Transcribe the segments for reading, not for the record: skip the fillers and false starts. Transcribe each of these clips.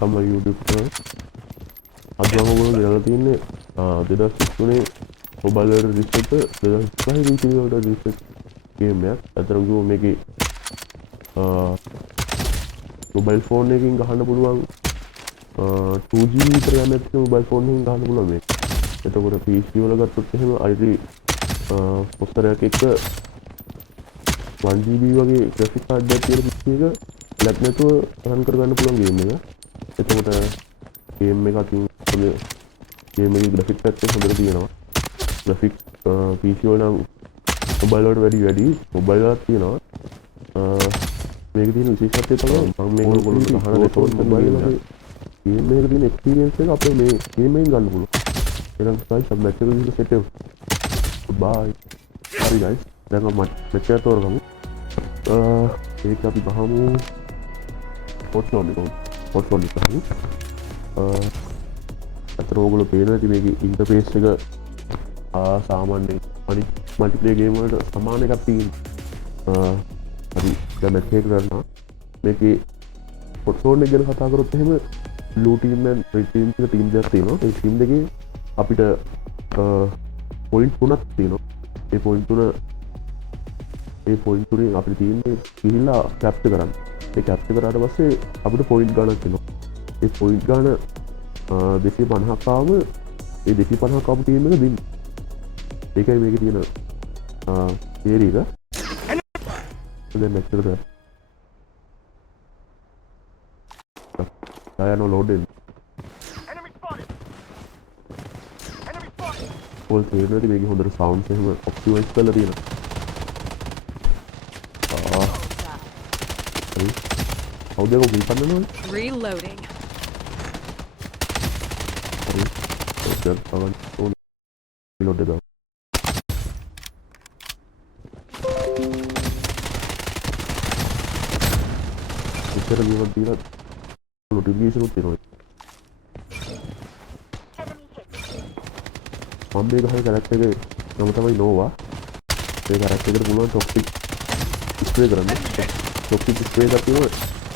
Welcome මගේ YouTube channel. අද මම ඔයගොල්ලෝ ගෙනල්ලා තියෙන්නේ 2023 මොබයිල් වලට රිසර්ච් 2025 PC වලට රිසර්ච් ගේම් එකක්. අතරම ගිහුව මේකේ මොබයිල් ෆෝන් එකකින් ගහන්න පුළුවන් 2GB විතර RAM එකක් තියෙන මොබයිල් ෆෝන් එකකින් ගහන්න පුළුවන් මේක. එතකොට PC වල ගත්තොත් එහෙම i3 ප්‍රොසෙසර් එකක් එක්ක 1GB වගේ graphic card එකක් තියෙන PC එක ලැග් නැතුව රන් කරගන්න පුළුවන් ගේම් එක. එතකොට ගේම් එක අතින් හොඳ ගේම් එකේ graphic පැත්තෙන් හොඳට තියෙනවා. graphic PC වල නම් මොබයිල් වලට වැඩි මොබයිල් වලත් තියෙනවා. මේකේ තියෙන විශේෂත්වය තමයි මම මේක ඔයගොල්ලන්ට අහන දෙකම මොබයිල් එකේ ගේම් එකේ තියෙන එක්ස්පීරියන්ස් එක අපේ මේ ගේම් එකෙන් ගන්න පුළුවන්. එහෙනම් guys අපි මැච් එක විදිහට සෙට් වෙමු. bye. හරි guys. දැන් අපි මැච් එක තෝරගමු. ඒක අපි බහමු හොට්ලොන් එක. අතන ඕගොල්ලෝ පේනවා ඉතින් මේකේ ඉන්ටර්ෆේස් එක සාමාන්‍යයෙන් අනිත් මල්ටිප්ලේයර් ගේම් වලට සමාන එකක් තියෙනවා. හරි දැන් මැච් එක කරනවා. මේකේ හොට්ලොන් එක ගැන කතා කරොත් එහෙම blue team and red team කියලා ටීම් දෙකක් තියෙනවා. ඒ ටීම් දෙකේ අපිට පොයින්ට් 3ක් තියෙනවා. ඒ පොයින්ට් තුනේ අපිට තියෙන්නේ ගිහිල්ලා කැප්චර් කරන්න. ඒ කැප්චර් කරාට පස්සේ අපිට පොයින්ට් ගණනක් එනවා. ඒ පොයින්ට් ගාන 250ක් ආවම ඒ 250ක් ආපු ටීම් එක දින්න. ඒකයි මේකේ තියෙන තියරි එක. දැන් මැච් එකට දායන ලෝඩ් වෙන්න. ඕල් තේරෙන්නේ මේකේ හොඳට සවුන්ඩ්ස් එහෙම ඔප්ටිමයිස් කරලා තියෙනවා. How they go reloading. Okay, reload it. ඉතර ගියොත් දීලා නොටිෆිකේෂන් උත් එනවා. මම මේ ගහේ කැරක්ටර් එකේ නම තමයි නෝවා. ඒ කැරක්ටර් එකට පුළුවන් ටොක්සික් ස්ප්‍රේ කරන්න. ටොක්සික් ස්ප්‍රේ එකක් තියෙනවා.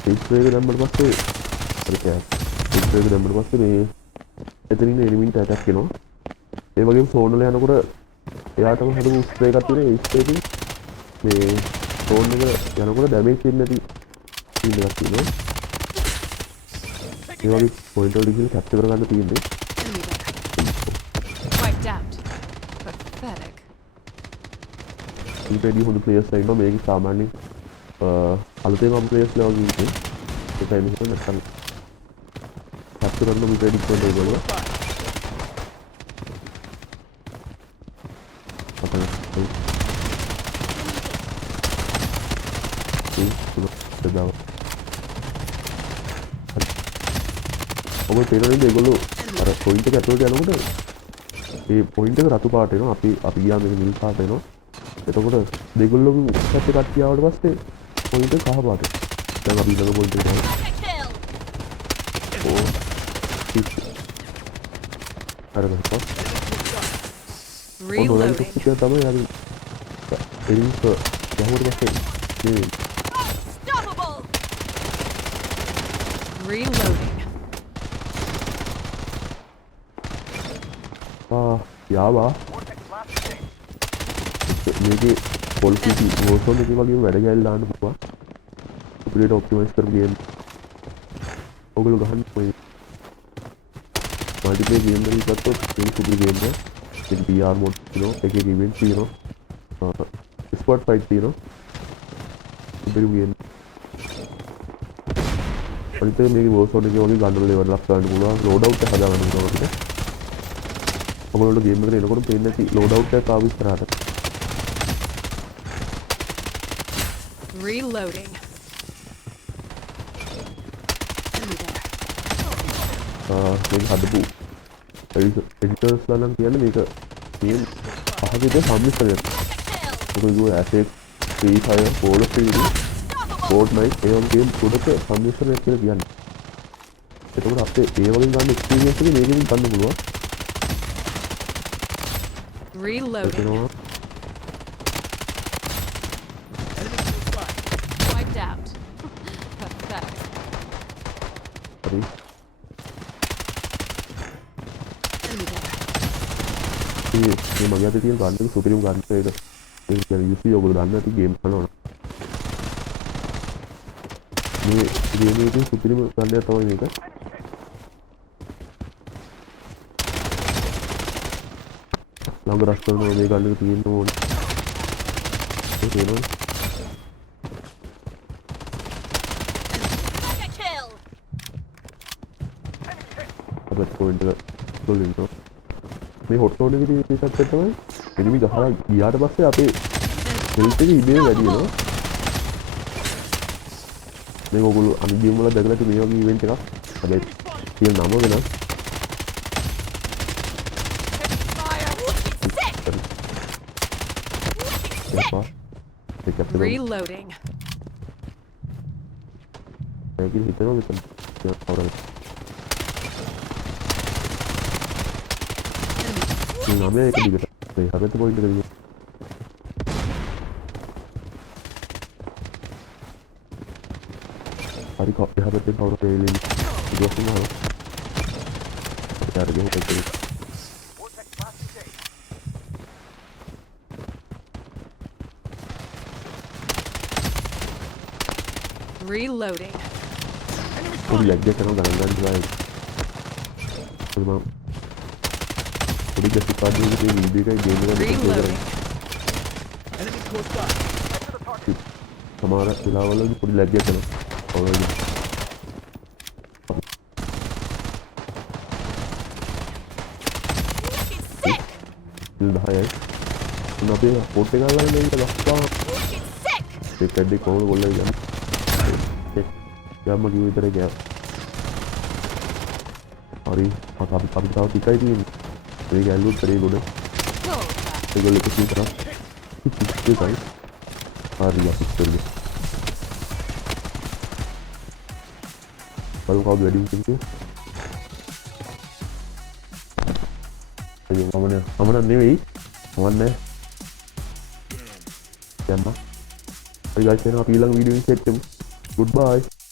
ඒ ස්ප්‍රේ එක දැම්මම පස්සේ හරි කෑ. ස්ප්‍රේ එක දැම්මම පස්සේ මේ එතන ඉන්න එනිමින්ට ඇටැක් වෙනවා. ඒ වගේම ෆෝන් වල යනකොට එයාටම හදපු ස්ප්‍රේ එකක් තියෙනවා. ඒ ස්ප්‍රේ එකෙන් මේ ෆෝන් එක යනකොට ඩැමේජ් වෙන්නේ නැති සීන් එකක් තියෙනවා. ඒ වගේ පොයින්ට් වල ගිහින් කැප්චර් කරගන්න තියෙන්නේ. ඊටදී හොඳ ප්ලේයර්ස් ඉන්නවා මේකේ සාමාන්‍යයෙන් අලුතෙන් ආපු ප්ලේයර්ස් ලවල් ඉන්නේ. ඒකයි මෙහෙම නැත්තම් කැප්චර් කරන්න මේ ක්‍රෙඩිට් කරන්න ඕගොල්ලෝ. අපේ ඔබ තේරෙන්නේ ඒගොල්ලෝ අර පොයින්ට් එක ඇතුළට යනකොට ඒ පොයින්ට් එක රතු පාට වෙනවා. අපි ගියා මේක නිල් පාට වෙනවා. එතකොට දෙගොල්ලෝගේ සැට් එකක් තියාවට පස්සේ පොයින්ට් එක කහ පාට. දැන් අපි ඊළඟ පොයින්ට් එකට යනවා. අර ගත්තා. රීලෝඩින් තමයි අපි එරින්ස් යහුවට පස්සේ මේ රීලෝඩින් යාවා මේකේ පොලිසි වෝසොන් එකේ වගේම වැඩ ගැල් දාන්න පුළුවන්. උපරිට ඔප්ටිමයිස් කරපු ගේම්. ඔයගොල්ලෝ ගහන්න කොයි මල්ටිප්ලේයර් ගේම් වලින් ගත්තොත් මේක සුපිරි ගේම් එක. ඒක BR මොඩ් තියෙනවා, එකේ ඉවෙන්ට් තියෙනවා. ස්ක්වොඩ් ෆයිට් තියෙනවා. සුපිරි ගේම්. අනිත් මේකේ වෝසොන් එකේ වගේ ගන්න ලෙවල් අප් කරන්න පුළුවන්. ලෝඩ් අවුට් එක හදාගන්න පුළුවන් අපිට. ඔයගොල්ලෝ ගේම් එකට එනකොට පේන්නේ නැති ලෝඩ් අවුට් එකක් ආව ඉස්සරහට. Reloading. මේක හදපු එඩිටර්ස්ලා නම් කියන්නේ මේක ගේම් පහකේ සම්මිශ්‍රණයක්. ඔයගොල්ලෝ ඇසෙක් Free Fire, Call of Duty, Fortnite ඒ වගේ ගේම් පොඩක සම්මිශ්‍රණයක් කියලා කියන්නේ. එතකොට අපේ ඒ වගේ ගන්න එක්ස්පීරියන්ස් එක මේකෙන් ගන්න පුළුවන්. Reloading. Wiped out. Pathetic. මේ මගේ අතේ තියෙන ගන්න එක සුපිරිම ගන්න එක. ඒ කියන්නේ UC ඔයගොල්ලෝ දන්න ඇති ගේම් කරනවා. මේ ගේම් එකේ සුපිරිම ගන්න එක තමයි මේක. ළඟ රස් කරනවා මේ ගන්න එක තියෙන්න ඕනේ. ඒක තේරෙනවද? අපිට පොයින්ට් එක ගොල්ලින්ට මේ හොට් සෝන් එකේ තියෙන එකක් තමයි එනිමි ගහලා ගියාට පස්සේ අපේ හෙල්ත් එක ඉබේ වැඩි වෙනවා. මේක ඔයගොල්ලෝ අනිත් ගේම් වල දැකලා තියෙන මේ වගේ ඉවෙන්ට් එකක්. හැබැයි තියෙන නම වෙනස්. Reloading. ඒක හිතනවා මෙතන කවුරුද? නම එක දිගට මේ හදට පොයින්ට් එක දිගට හරි කොපි හදට කවුරු තේලෙන්නේ ඉතින් නෝ යාර ගෙහුම් එකේ Reloading. පොඩි ලැජ්ජා කරන ගණන් ගන්න ඉවරයි මම පොඩි ගැසි පාඩුවේ වීඩියෝ එකයි ගේම් එකයි Reloading. සමහර වෙලාවලදී පොඩි ලැජ්ජා කරනවා ඔයගොල්ලෝ ඉතින් අපේ පොට් එක අල්ලගෙන ඉන්න ලක්ෂා ඒ කැඩේ කොහොමද ගොල්ලෝ යන්නේ යම්ම කිව්ව විතර ගියා හරි අපි තව ටිකයි තියෙන්නේ ඒක ඇල්ලුත් පරි ගොඩ ඒගොල්ලෝ එක කී කරා ඒකයි හරි අපි කරමු බලමු කවුද වැඩි වෙන්නේ මම නෙවෙයි මන්නේ යන්න හරි guys එහෙනම් අපි ඊළඟ වීඩියෝ එකේ සෙට් වෙමු goodbye